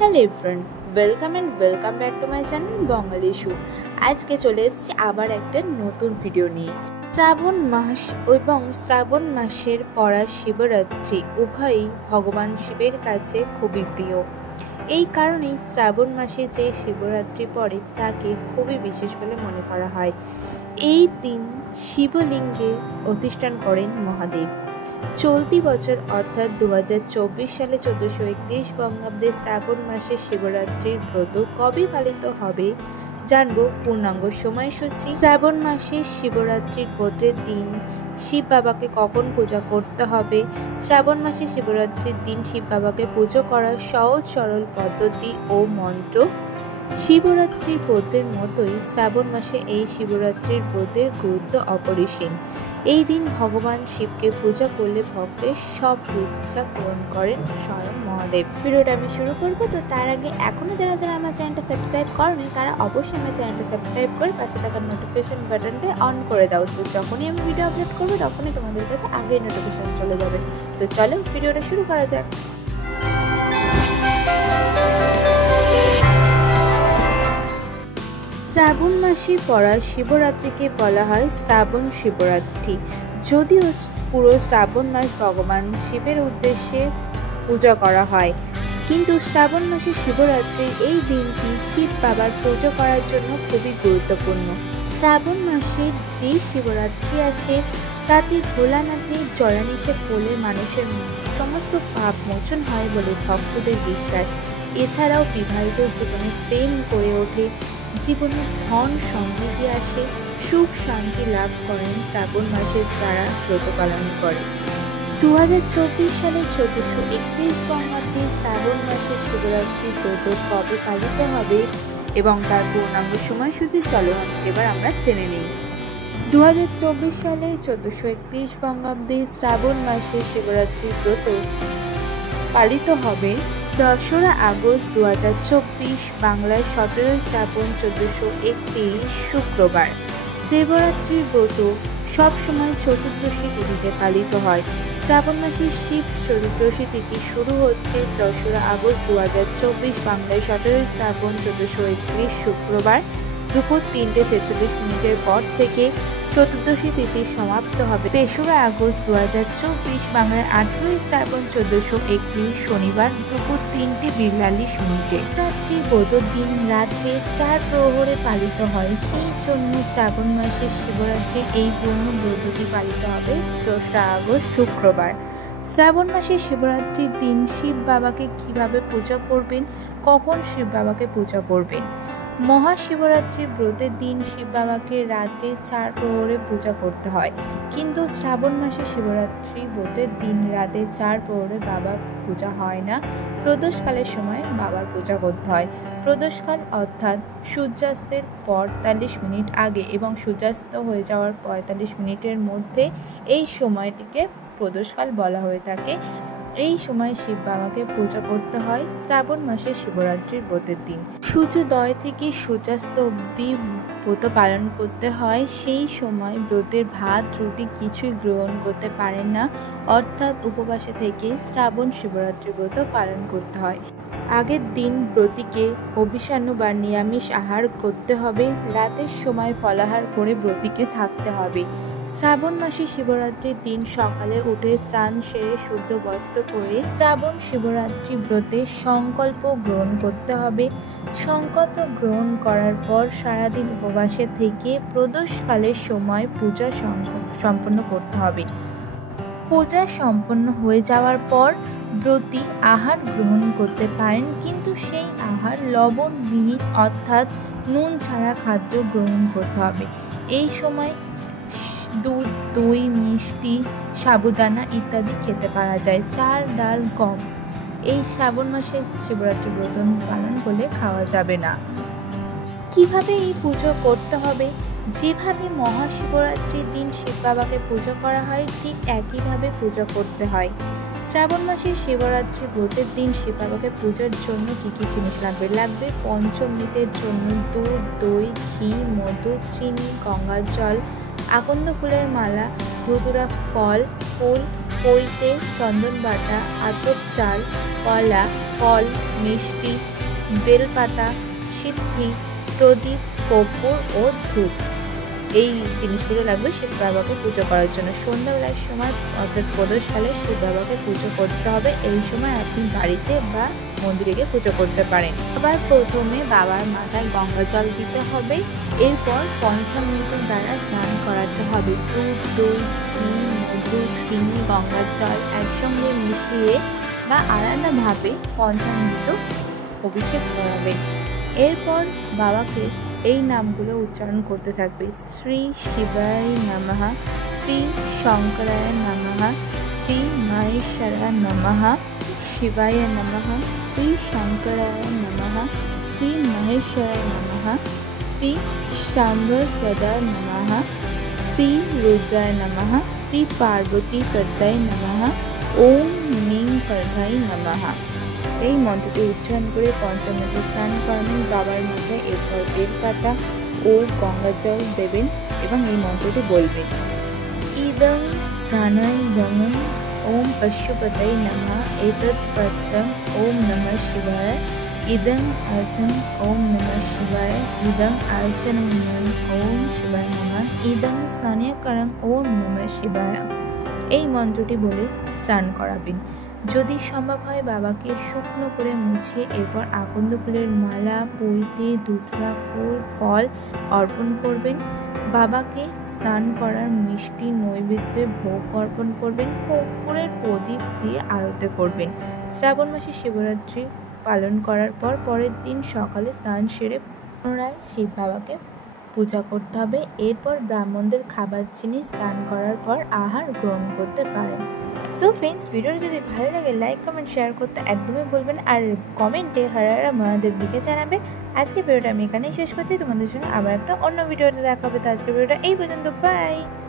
Hello everyone, welcome back to my channel Bangali show. আজকে চলে এসেছি আবার একটা নতুন ভিডিও নিয়ে। শ্রাবণ মাস এবং শ্রাবণ মাসের পড়া শিবরাত্রি উভয়ই ভগবান শিবের কাছে খুবই প্রিয়। এই কারণেই শ্রাবণ মাসে যে শিবরাত্রি পড়ে তাকে খুবই বিশেষ বলে মনে করা হয়। এই দিন শিবলিঙ্গে অধিষ্ঠান করেন মহাদেব। চলতি বছর অর্থাৎ 2024 সালে 1431 বঙ্গাব্দে শ্রাবণ মাসে শিবরাত্রির ব্রত কবে পালিত হবে জানবো পূর্ণাঙ্গ সময়সূচি। শ্রাবণ মাসে শিবরাত্রির ব্রতের দিন শিব বাবাকে কখন পূজা করতে হবে, শ্রাবণ মাসে শিবরাত্রির দিন শিব বাবাকে পুজো করার সহজ সরল পদ্ধতি ও মন্ত্র। শিবরাত্রির ব্রতের মতোই শ্রাবণ মাসে এই শিবরাত্রির ব্রতের গুরুত্ব অপরিসীম। এই দিন ভগবান শিবকে পূজা করলে ভক্তের সব ইচ্ছা পূরণ করেন স্বয়ং মহাদেব। ভিডিওটা আমি শুরু করবো, তো তার আগে এখনও যারা আমার চ্যানেলটা সাবস্ক্রাইব করেনি তারা অবশ্যই আমার চ্যানেলটা সাবস্ক্রাইব করে পাশে থাকা নোটিফিকেশন বাটনটা অন করে দাও। তো যখনই আমি ভিডিও আপলোড করবো তখনই তোমাদের কাছে আগে নোটিফিকেশন চলে যাবে। তো চলো ভিডিওটা শুরু করা যাক। শ্রাবণ মাসে পড়া শিবরাত্রিকে বলা হয় শ্রাবণ শিবরাত্রি। যদিও পুরো শ্রাবণ মাস ভগবান শিবের উদ্দেশ্যে পূজা করা হয়, কিন্তু শ্রাবণ মাসে শিবরাত্রির এই দিনটি শিব বাবার পুজো করার জন্য খুবই গুরুত্বপূর্ণ। শ্রাবণ মাসে যে শিবরাত্রি আসে তাতে ভোলানাথের জয়ানিষে পড়লে মানুষের সমস্ত পাপ মোচন হয় বলে ভক্তদের বিশ্বাস। এছাড়াও বিবাহিত জীবনে প্রেম গড়ে ওঠে, জীবনে ধন সমৃদ্ধি আসে, সুখ শান্তি লাভ করেন শ্রাবণ মাসে যারা ব্রত পালন করে। 2024 সালে 1431 বঙ্গাব্দে শ্রাবণ মাসে শিবরাত্রি ব্রত কবে পালিত হবে এবং তার পূর্ণাঙ্গ সময়সূচি চলো এবার আমরা জেনে নিই। 2024 সালে 1431 বঙ্গাব্দে শ্রাবণ মাসে শিবরাত্রি ব্রত পালিত হবে 2রা আগস্ট 2024, বাংলায় 17 শ্রাবণ 1431 শুক্রবার। শিবরাত্রির ব্রত সবসময় চতুর্দশী তিথিতে পালিত হয়। শ্রাবণ মাসের শিব চতুর্দশী তিথি শুরু হচ্ছে 2রা আগস্ট 2024, বাংলায় 17 শ্রাবণ 1431 শুক্রবার দুপুর 3:46 পর থেকে। চতুর্দশী তিথি সমাপ্ত হবে 3রা আগস্ট 2024, বাংলায় 18 শ্রাবণ 1431 শনিবার দুপুর 3:42। রাত্রির ব্রত দিন রাত্রে 4 প্রহরে পালিত হয়, সেই জন্য শ্রাবণ মাসের শিবরাত্রির এই পূর্ণ ব্রতটি পালিত হবে 2রা আগস্ট শুক্রবার। শ্রাবণ মাসের শিবরাত্রির দিন শিব বাবাকে কিভাবে পূজা করবেন, কখন শিব বাবাকে পূজা করবেন। মহাশিবরাত্রির ব্রতের দিন শিব বাবাকে রাতে 4 প্রহরে পূজা করতে হয়, কিন্তু শ্রাবণ মাসে শিবরাত্রি ব্রতের দিন রাতে 4 প্রহরে বাবার পূজা হয় না। প্রদোষকালের সময় বাবার পূজা করতে হয়। প্রদোষকাল অর্থাৎ সূর্যাস্তের 45 মিনিট আগে এবং সূর্যাস্ত হয়ে যাওয়ার 45 মিনিটের মধ্যে এই সময়টিকে প্রদোষকাল বলা হয়ে থাকে। এই সময় শিব বাবাকে পূজা করতে হয় শ্রাবণ মাসের শিবরাত্রির ব্রতের দিন। সূর্যোদয় থেকে সূর্যাস্ত অবধি ব্রত পালন করতে হয়, সেই সময় ব্রতের ভাত রুটি কিছুই গ্রহণ করতে পারেন না, অর্থাৎ উপবাসে থেকে শ্রাবণ শিবরাত্রি ব্রত পালন করতে হয়। আগের দিন ব্রতীকে অভিসান্ন বা নিরামিষ আহার করতে হবে, রাতের সময় ফলাহার করে ব্রতীকে থাকতে হবে। শ্রাবণ মাসে শিবরাত্রির দিন সকালে উঠে স্নান সেরে শুদ্ধ বস্ত্র পরে শ্রাবণ শিবরাত্রি ব্রতে সংকল্প গ্রহণ করতে হবে। সংকল্প গ্রহণ করার পর সারাদিন উপবাসে থেকে প্রদোষকালের সময় পূজা সম্পন্ন করতে হবে। পূজা সম্পন্ন হয়ে যাওয়ার পর ব্রতী আহার গ্রহণ করতে পারেন, কিন্তু সেই আহার লবণবিহীন অর্থাৎ নুন ছাড়া খাদ্য গ্রহণ করতে হবে। এই সময় দুধ, দই, মিষ্টি, সাবুদানা ইত্যাদি খেতে পারা যায়, চাল ডাল গম এই শ্রাবণ মাসে শিবরাত্রি ব্রত পালন করলে খাওয়া যাবে না। কিভাবে এই পুজো করতে হবে? যেভাবে মহাশিবরাত্রির দিন শিব বাবাকে পুজো করা হয় ঠিক একইভাবে পুজো করতে হয়। শ্রাবণ মাসের শিবরাত্রি ব্রতের দিন শিব বাবাকে পূজার জন্য কী কী জিনিস লাগবে পঞ্চমৃতের জন্য দুধ, দই, ঘি, মধু, চিনি, গঙ্গার জল, আকন্দ ফুলের মালা, ধুতুরা ফল, ফুল, পৈতে, চন্দন বাটা, আতপ চাল, কলা, ফল, মিষ্টি, বেলপাতা, সিদ্ধি, প্রদীপ, কর্পূর ও ধূপ। এই জিনিসগুলো লাগবে শিব বাবাকে পুজো করার জন্য। সন্ধ্যাবেলার সময় অর্থাৎ প্রদোষকালে শিব বাবাকে পুজো করতে হবে। এই সময় আপনি বাড়িতে বা মন্দিরে গিয়ে পুজো করতে পারেন। আবার প্রথমে বাবার মাথায় গঙ্গা জল দিতে হবে। এরপর পঞ্চামৃত দ্বারা স্নান করাতে হবে। দুধ, দই, ঘি, মধু, চিনি, গঙ্গার জল একসঙ্গে মিশিয়ে বা আলাদাভাবে পঞ্চামৃত অভিষেক করাবেন। এরপর বাবাকে এই নামগুলো উচ্চারণ করতে থাকবে। শ্রী শিবায় নমঃ, শ্রী শঙ্করায় নমঃ, শ্রী মহেশ্বরায় নমঃ, শিবায় নমঃ, শ্রী শঙ্করায় নমঃ, শ্রী মহেশ্বরায় নমঃ, শ্রী শাম্ব সদা নমঃ, শ্রী রুদ্রায় নমঃ, শ্রী পার্বতী পদ্মায় নমঃ, ওম নিম পর্ধায় নমঃ। এই মন্ত্রটি উচ্চারণ করে পঞ্চামৃত স্নান করাবেন বাবার মাথায়। এরপর বেলপাতা ও গঙ্গা জল দেবেন এবং এই মন্ত্রটি বলবেন। ইদং স্নানায় গঙ্গং ওম পশুপতয়ে নমঃ, এতৎ পত্রং ওম নমঃ শিবায়, ইদং অর্থং ওম নমঃ শিবায়, ইদং আর্চনং ওম শিবায় নমঃ, ইদং স্নানকরং ওম নমঃ শিবায়। এই মন্ত্রটি বলে স্নান করাবেন। যদি সম্ভব হয় বাবাকে শুকনো করে মুছিয়ে এরপর আকন্দ ফুলের মালা, পৈতে, ধুতরা, ফুল, ফল অর্পণ করবেন। বাবাকে স্নান করার মিষ্টি নৈবেদ্যে ভোগ অর্পণ করবেন। কর্পূরের প্রদীপ দিয়ে আরতি করবেন। শ্রাবণ মাসে শিবরাত্রি পালন করার পর পরের দিন সকালে স্নান সেরে পুনরায় শিব বাবাকে পূজা করতে হবে। এরপর ব্রাহ্মণদের খাবার জিনিস দান করার পর আহার গ্রহণ করতে পারেন। সো ফ্রেন্ডস, ভিডিওটা যদি ভালো লাগে লাইক, কমেন্ট, শেয়ার করতে একদমই ভুলবেন। আর কমেন্টে হর হর মহাদেব লিখে জানাবে। আজকে ভিডিওটা আমি এখানেই শেষ করছি। তোমাদের সঙ্গে আবার একটা অন্য ভিডিওতে দেখা হবে। তো আজকের ভিডিওটা এই পর্যন্ত। বাই।